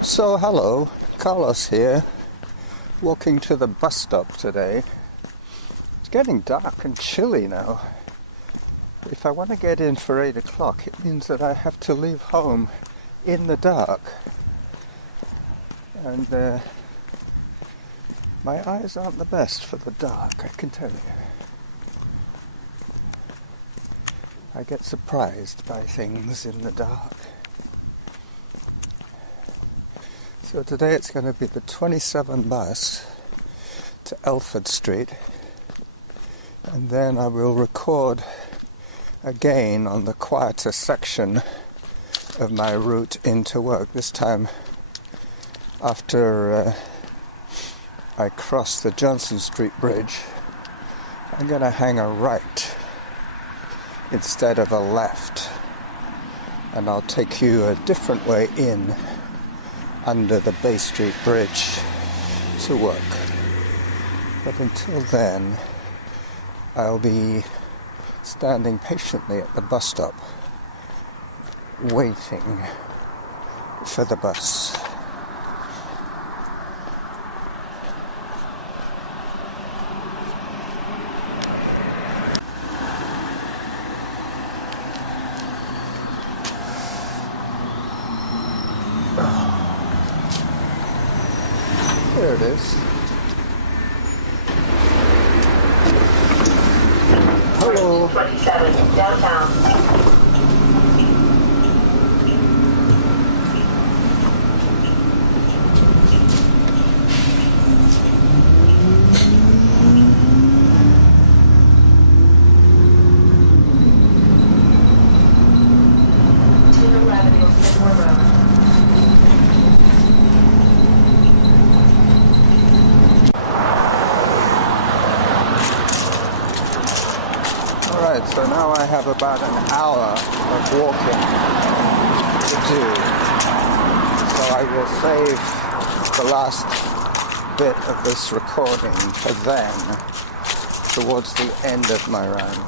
So hello, Carlos here, walking to the bus stop today. It's getting dark and chilly now. If I want to get in for 8 o'clock, it means that I have to leave home in the dark. And my eyes aren't the best for the dark, I can tell you. I get surprised by things in the dark. So today it's going to be the 27 bus to Elford Street, and then I will record again on the quieter section of my route into work, this time after I cross the Johnson Street Bridge. I'm going to hang a right instead of a left, and I'll take you a different way in under the Bay Street Bridge to work. But until then, I'll be standing patiently at the bus stop, waiting for the bus. There it is. Hello. 27 downtown. Alright, so now I have about an hour of walking to do. So I will save the last bit of this recording for then, towards the end of my run,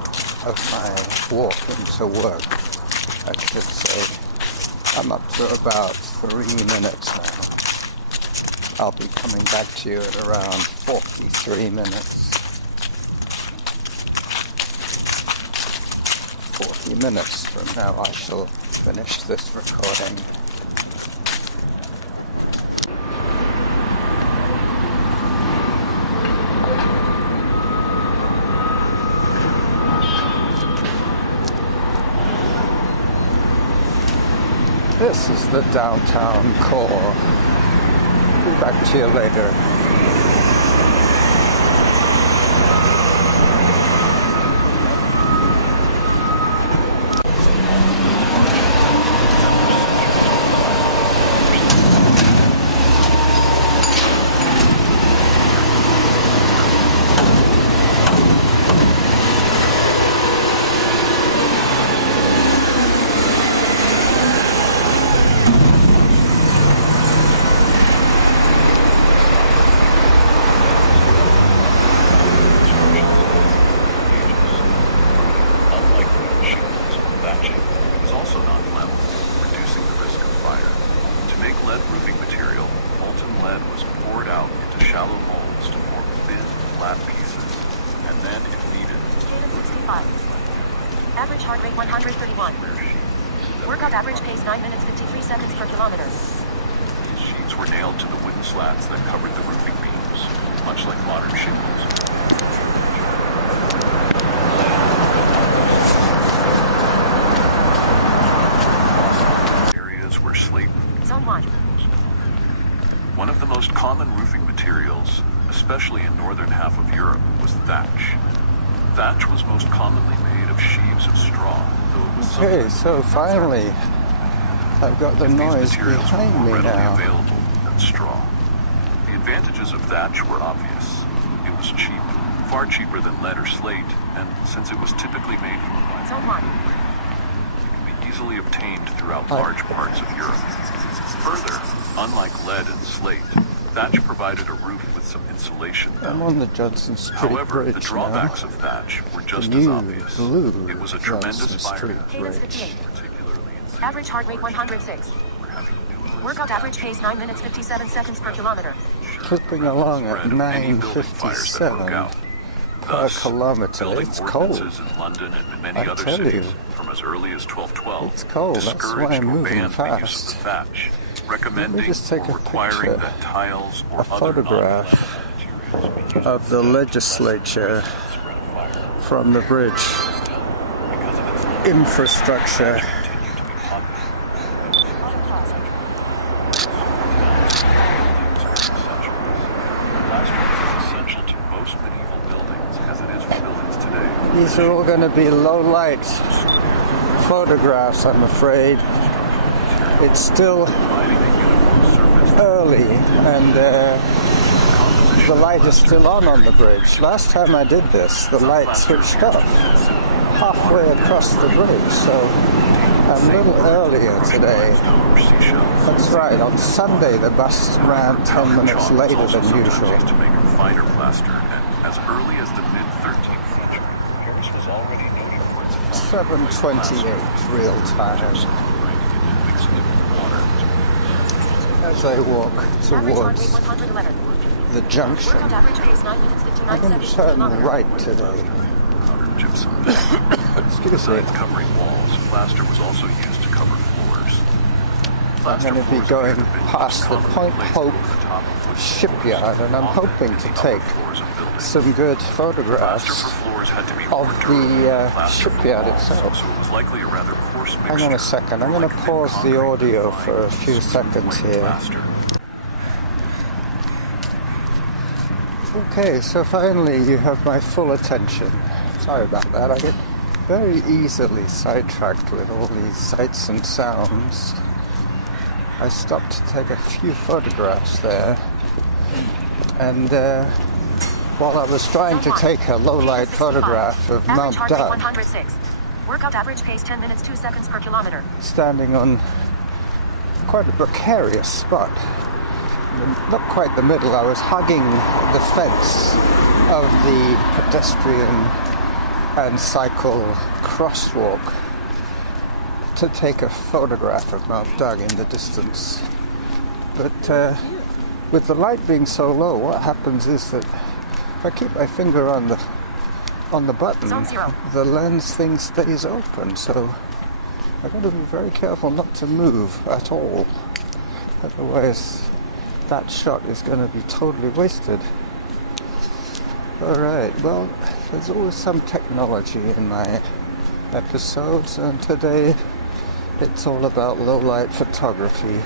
of my walk into work, I should say. I'm up to about 3 minutes now. I'll be coming back to you at around 43 minutes. 40 minutes from now I shall finish this recording. This is the downtown core. Be back to you later. Roofing material, molten lead was poured out into shallow molds to form thin, flat pieces, and then, if needed, 65. Average heart rate 131. Workup average pace 9 minutes 53 seconds per kilometer. These sheets were nailed to the wooden slats that covered the roofing beams, much like modern shingles. Areas where slate. Zone 1. One of the most common roofing materials, especially in northern half of Europe, was thatch. Thatch was most commonly made of sheaves of straw, though it was Okay, so finally I've got the noise behind me now. Available than straw. The advantages of thatch were obvious. It was cheap, far cheaper than lead or slate, and since it was typically made from a Zone 1. it could be easily obtained throughout large parts of Europe. Further, unlike lead and slate, thatch provided a roof with some insulation. I'm on the Johnson Street However, Bridge the drawbacks now. of thatch were The just as new obvious. blue It was a Johnson tremendous fire Street hazard, Cadence Bridge. 58. particularly in cities Average heart rate 106. where having new Workout average pace 9 minutes 57 seconds per kilometer. Clipping along at 9:57 per kilometer. It's cold. I tell you, it's cold. That's why I'm moving fast. Let me just take a picture, a photograph of the legislature from the bridge. Infrastructure. These are all going to be low light photographs, I'm afraid. It's still early and the light is still on the bridge. Last time I did this, the light switched off halfway across the bridge, so I'm a little earlier today. That's right, on Sunday the bus ran 10 minutes later than usual. As early as the mid-13th century, Paris was already noted for its 7:28 real time. As I walk towards the junction, I'm going to turn right today. Excuse me. Covering walls, plaster was also used to cover floors. I'm going to be going past the Point Hope Shipyard, and I'm hoping to take some good photographs of the shipyard itself. Hang on a second, I'm going to pause the audio for a few seconds here. Okay, so finally you have my full attention. Sorry about that, I get very easily sidetracked with all these sights and sounds. I stopped to take a few photographs there, and while I was trying to take a low-light photograph of Mount Doug, workout average pace 10 minutes 2 seconds per kilometer. Standing on quite a precarious spot, not quite the middle. I was hugging the fence of the pedestrian and cycle crosswalk to take a photograph of Mount Doug in the distance. But with the light being so low, what happens is that if I keep my finger on the button, the lens thing stays open, so I've got to be very careful not to move at all. Otherwise, that shot is going to be totally wasted. Alright, well, there's always some technology in my episodes, and today it's all about low-light photography.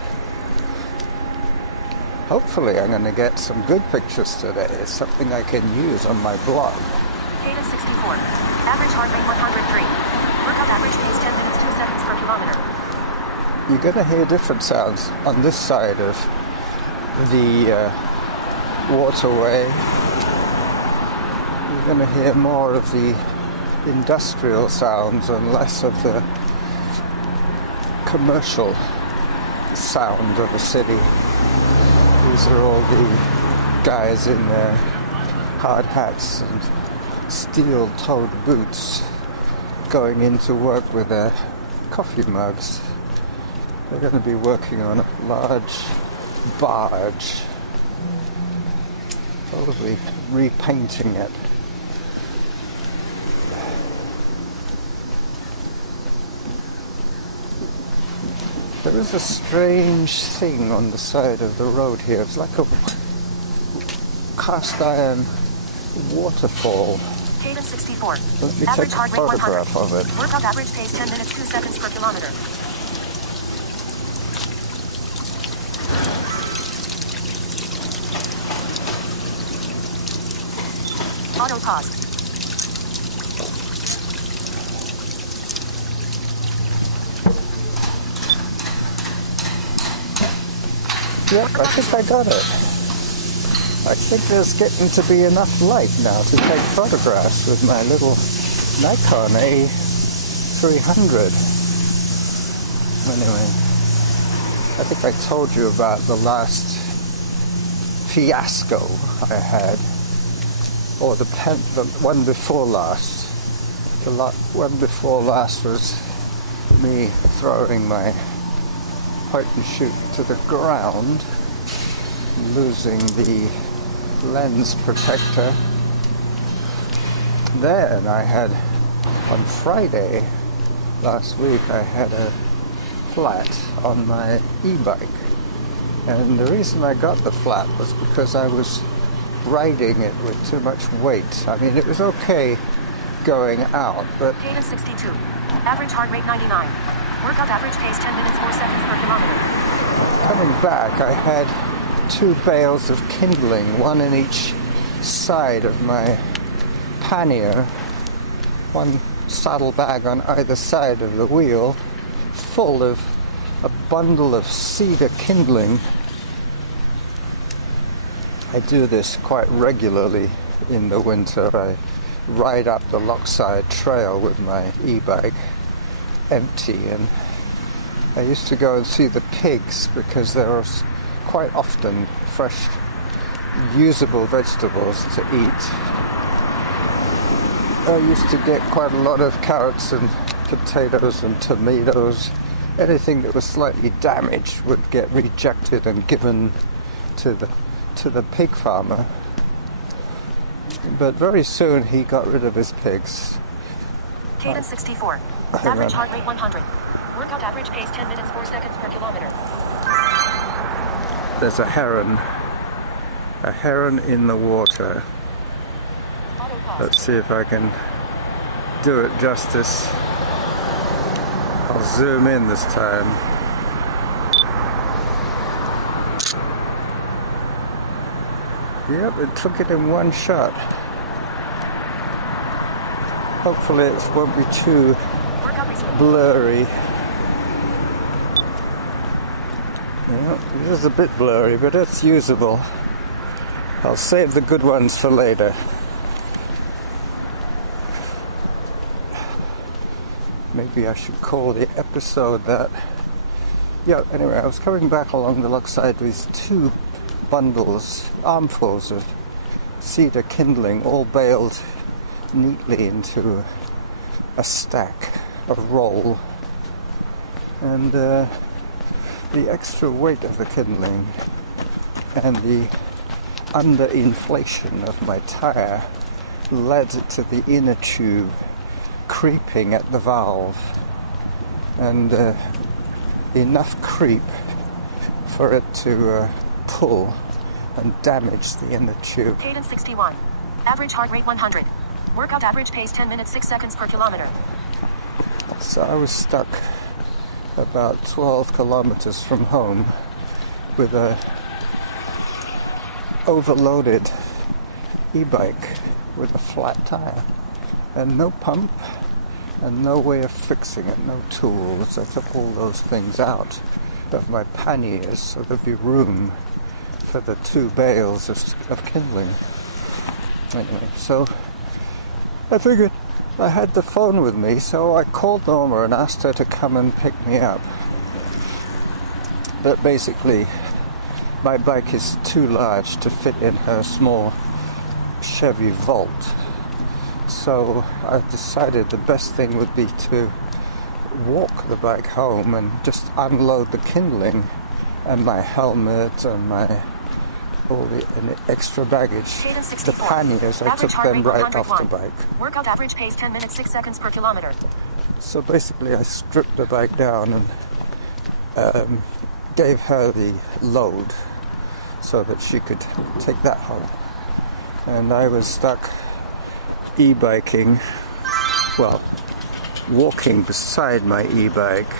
Hopefully I'm going to get some good pictures today. It's something I can use on my blog. Cadence 64. Average heart rate 103. Workout average pace 10 minutes 2 seconds per kilometer. You're going to hear different sounds on this side of the waterway. You're going to hear more of the industrial sounds and less of the commercial sound of a city. These are all the guys in their hard hats and steel-toed boots going into work with their coffee mugs. They're going to be working on a large barge, probably repainting it. There is a strange thing on the side of the road here. It's like a cast iron waterfall. Cadence 64. Let me Average take a heart rate photograph 100. of it. Workout average pace 10 minutes 2 seconds per kilometer. Auto paused. Yep, I think I got it. I think there's getting to be enough light now to take photographs with my little Nikon A300. Anyway, I think I told you about the last fiasco I had, or the one before last. The one before last was me throwing my point and shoot to the ground, losing the lens protector. Then I had, on Friday last week, I had a flat on my e-bike. And the reason I got the flat was because I was riding it with too much weight. I mean, it was okay going out, but... Cadence 62. Average heart rate 99. Workout average pace 10 minutes 4 seconds per kilometer. Coming back, I had 2 bales of kindling, one in each side of my pannier, one saddle bag on either side of the wheel, full of a bundle of cedar kindling. I do this quite regularly in the winter. I ride up the Lockside Trail with my e-bike empty, and I used to go and see the pigs because there are quite often fresh usable vegetables to eat. I used to get quite a lot of carrots and potatoes and tomatoes. Anything that was slightly damaged would get rejected and given to the pig farmer. But very soon he got rid of his pigs. Cadence 64. Average heart rate 100. Workout average pace 10 minutes 4 seconds per kilometer. There's a heron. A heron in the water. Auto pause. Let's see if I can do it justice. I'll zoom in this time. Yep, it took it in one shot. Hopefully it won't be too blurry. Yep, it is a bit blurry, but it's usable. I'll save the good ones for later. Maybe I should call the episode that. Yeah, anyway, I was coming back along the Lockside with 2 bundles, armfuls of cedar kindling, all baled neatly into a stack, a roll. And the extra weight of the kindling and the underinflation of my tire led to the inner tube creeping at the valve, and enough creep for it to pull and damage the inner tube. Cadence 61. Average heart rate 100. Workout average pace 10 minutes 6 seconds per kilometer. So I was stuck about 12 kilometers from home with a overloaded e-bike with a flat tire and no pump and no way of fixing it, no tools. I took all those things out of my panniers so there'd be room for the 2 bales of kindling. Anyway, so I figured I had the phone with me, so I called Norma and asked her to come and pick me up. But basically, my bike is too large to fit in her small Chevy Volt. So I decided the best thing would be to walk the bike home and just unload the kindling and my helmet and all the extra baggage. The panniers, I took them right off the bike. Workout average pace 10 minutes 6 seconds per kilometer. So basically I stripped the bike down and gave her the load so that she could take that home. And I was stuck e-biking, well, walking beside my e-bike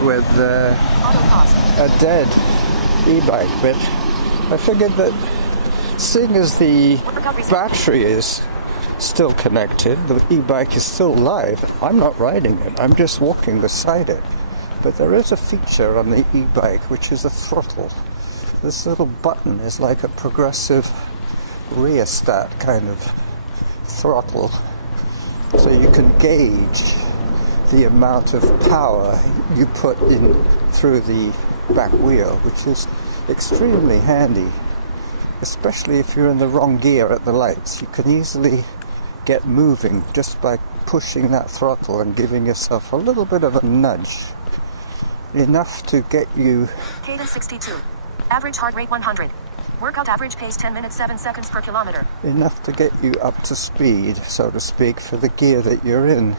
with a dead e-bike. But I figured that seeing as the battery is still connected, the e-bike is still live, I'm not riding it, I'm just walking beside it. But there is a feature on the e-bike which is a throttle. This little button is like a progressive rheostat kind of throttle, so you can gauge the amount of power you put in through the back wheel, which is extremely handy, especially if you're in the wrong gear at the lights. You can easily get moving just by pushing that throttle and giving yourself a little bit of a nudge. Enough to get you... Cadence 62. Average heart rate 100. Workout average pace 10 minutes 7 seconds per kilometer. Enough to get you up to speed, so to speak, for the gear that you're in.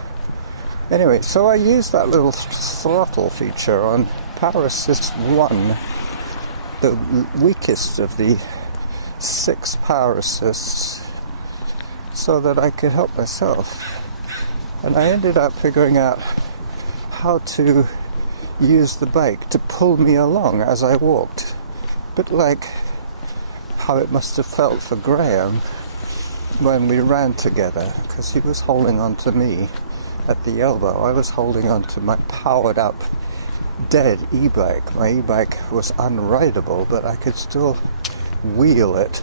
Anyway, so I used that little throttle feature on Power Assist 1, the weakest of the 6 power assists, so that I could help myself. And I ended up figuring out how to use the bike to pull me along as I walked. A bit like how it must have felt for Graham when we ran together, because he was holding on to me at the elbow. I was holding on to my powered up dead e-bike. My e-bike was unrideable, but I could still wheel it.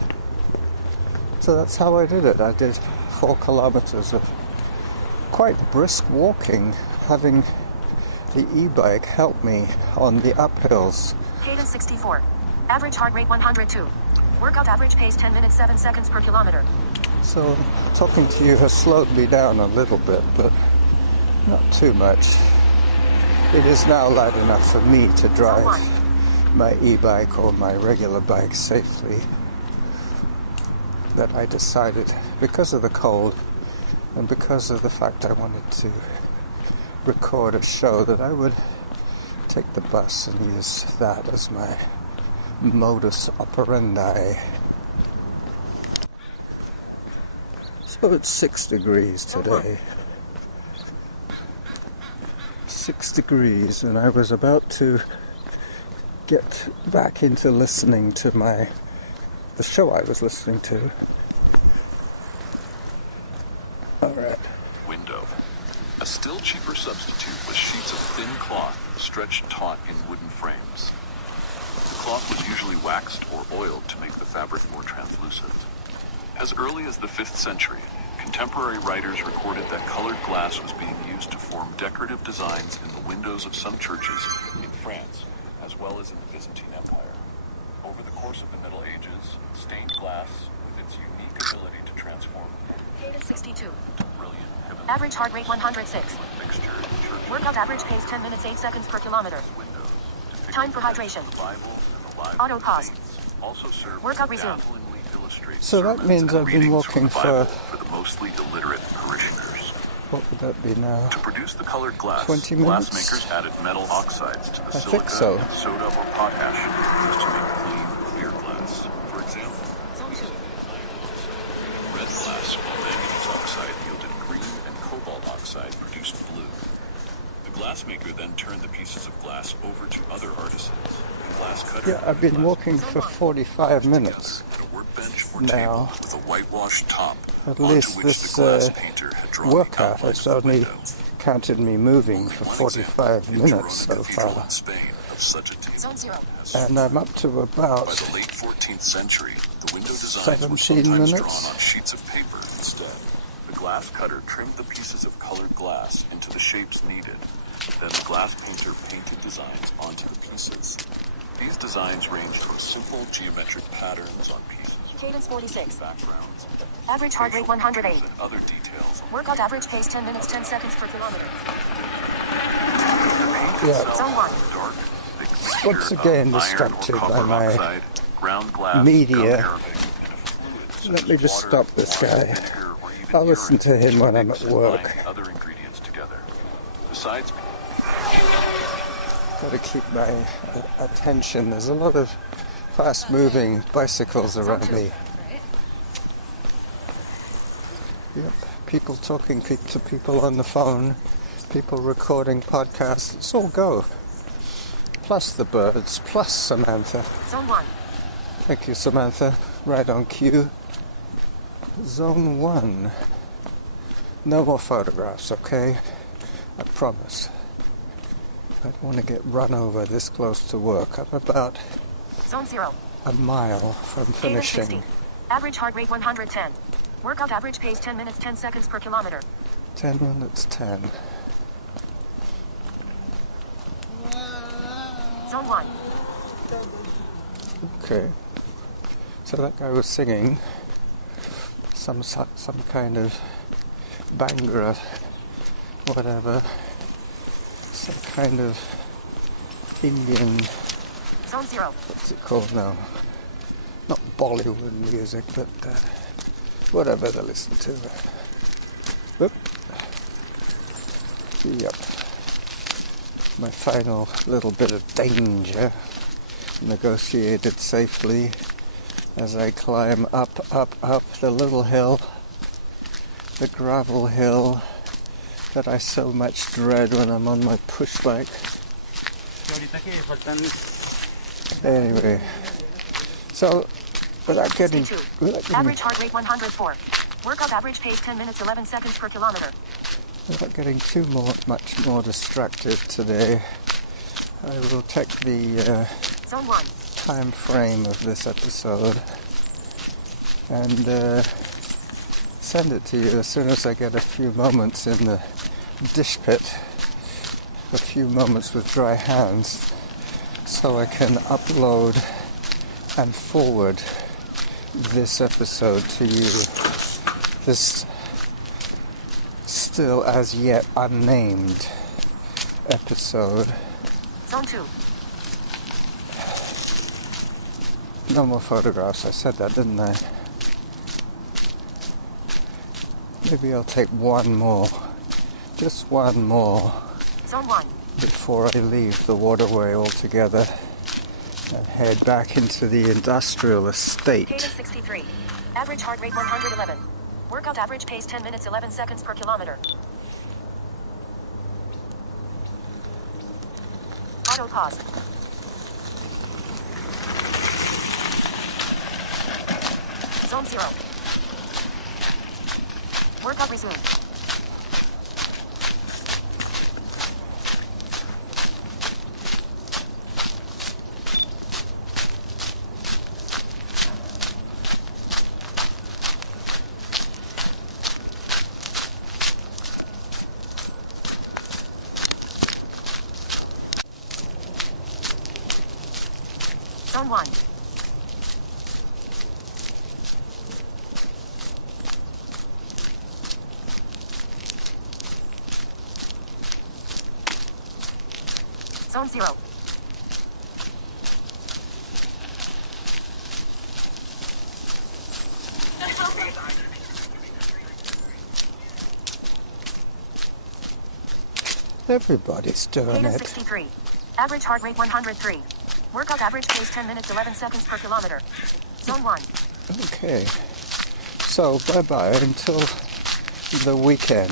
So that's how I did it. I did 4 kilometers of quite brisk walking, having the e-bike help me on the uphills. Cadence 64. Average heart rate 102. Workout average pace 10 minutes 7 seconds per kilometer. So talking to you has slowed me down a little bit, but not too much. It is now light enough for me to drive my e-bike or my regular bike safely, that I decided, because of the cold and because of the fact I wanted to record a show, that I would take the bus and use that as my modus operandi. So it's 6 degrees today. 6 degrees, and I was about to get back into listening to the show I was listening to. Alright. Window. A still cheaper substitute was sheets of thin cloth stretched taut in wooden frames. The cloth was usually waxed or oiled to make the fabric more translucent. As early as the 5th century, contemporary writers recorded that colored glass was being used to form decorative designs in the windows of some churches in France, as well as in the Byzantine Empire. Over the course of the Middle Ages, stained glass, with its unique ability to transform Cadence 62. to brilliant heavenly Average heart rate 106. fixture in churches, Workout average pace 10 minutes 8 seconds per kilometer. windows, Time for hydration. the Bible and the lives Auto of pause. saints also serve Workout to resumed. dazzlingly illustrate So that sermons means and I've been readings walking from the Bible for- for the mostly illiterate parishioners. What would that be now? To produce the colored glass, 20 minutes? glassmakers added metal oxides to the I silica think so. and soda or potash used to make clean, clear glass. For example, Zone 2. red glass, while manganese oxide yielded green and cobalt oxide produced blue. The glassmaker then turned the pieces of glass over to other artisans. The glass cutter Yeah, I've been walking for 45 minutes. at a workbench or now. table with a whitewashed top, At onto least which this the glass painter had drawn the workout outlines has of the only window. counted me moving for One 45 example, in minutes so Girona Cathedral far. in Spain, of such a table. Zone 0. And I'm up to By about the late 14th century, the window designs 17 were sometimes minutes. drawn on sheets of paper instead. The glass cutter trimmed the pieces of colored glass into the shapes needed. Then the glass painter painted designs onto the pieces. These designs ranged from simple geometric patterns on pieces Cadence 46. with backgrounds, Average heart rate 108. and other details. Workout average pace 10 minutes 10 seconds per kilometer. Yeah. Zone 1. Dark, thick Once mixture again of iron or distracted by copper my oxide, ground glass, media. gum arabic, and a fluid such Let as me just water, stop this wine, guy. vinegar, or even I'll listen urine to him when I'm mix at and work. bind the other ingredients together. Besides, Got to keep my attention. There's a lot of fast-moving bicycles around me. Yep, people talking to people on the phone, people recording podcasts. It's all go. Plus the birds, plus Samantha. Zone 1. Thank you, Samantha. Right on cue. Zone 1. No more photographs, okay? I promise. I don't want to get run over this close to work. I'm about Zone 0. a mile from Cadence finishing. 60. Average heart rate 110. Workout average pace 10 minutes 10 seconds per kilometer. 10 minutes 10. Zone 1. Okay. So that guy was singing some kind of Bhangra whatever. Some kind of Indian, Zone 0. what's it called now? Not Bollywood music, but whatever they listen to. Whoop. Yep. My final little bit of danger negotiated safely as I climb up the little hill, the gravel hill that I so much dread when I'm on my push bike. Anyway, so without getting Average heart rate 104. Workout average pace 10 minutes 11 seconds per kilometer. without getting much more distracted today, I will take the Zone 1. time frame of this episode and send it to you as soon as I get a few moments in the dish pit, a few moments with dry hands, so I can upload and forward this episode to you, this still as yet unnamed episode. Zone 2. No more photographs, I said that, didn't I? Maybe I'll take one more, just one more, Zone 1. before I leave the waterway altogether and head back into the industrial estate. Cadence 63. Average heart rate 111. Workout average pace 10 minutes 11 seconds per kilometer. Auto pause. Zone 0. Workout resumed. Zone 1. Zone 0. Everybody's doing Cadence it. 63. Average heart rate 103. Workout average pace 10 minutes 11 seconds per kilometer. Zone 1. Okay. So, bye-bye until the weekend.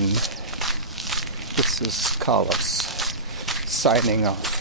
This is Carlos signing off.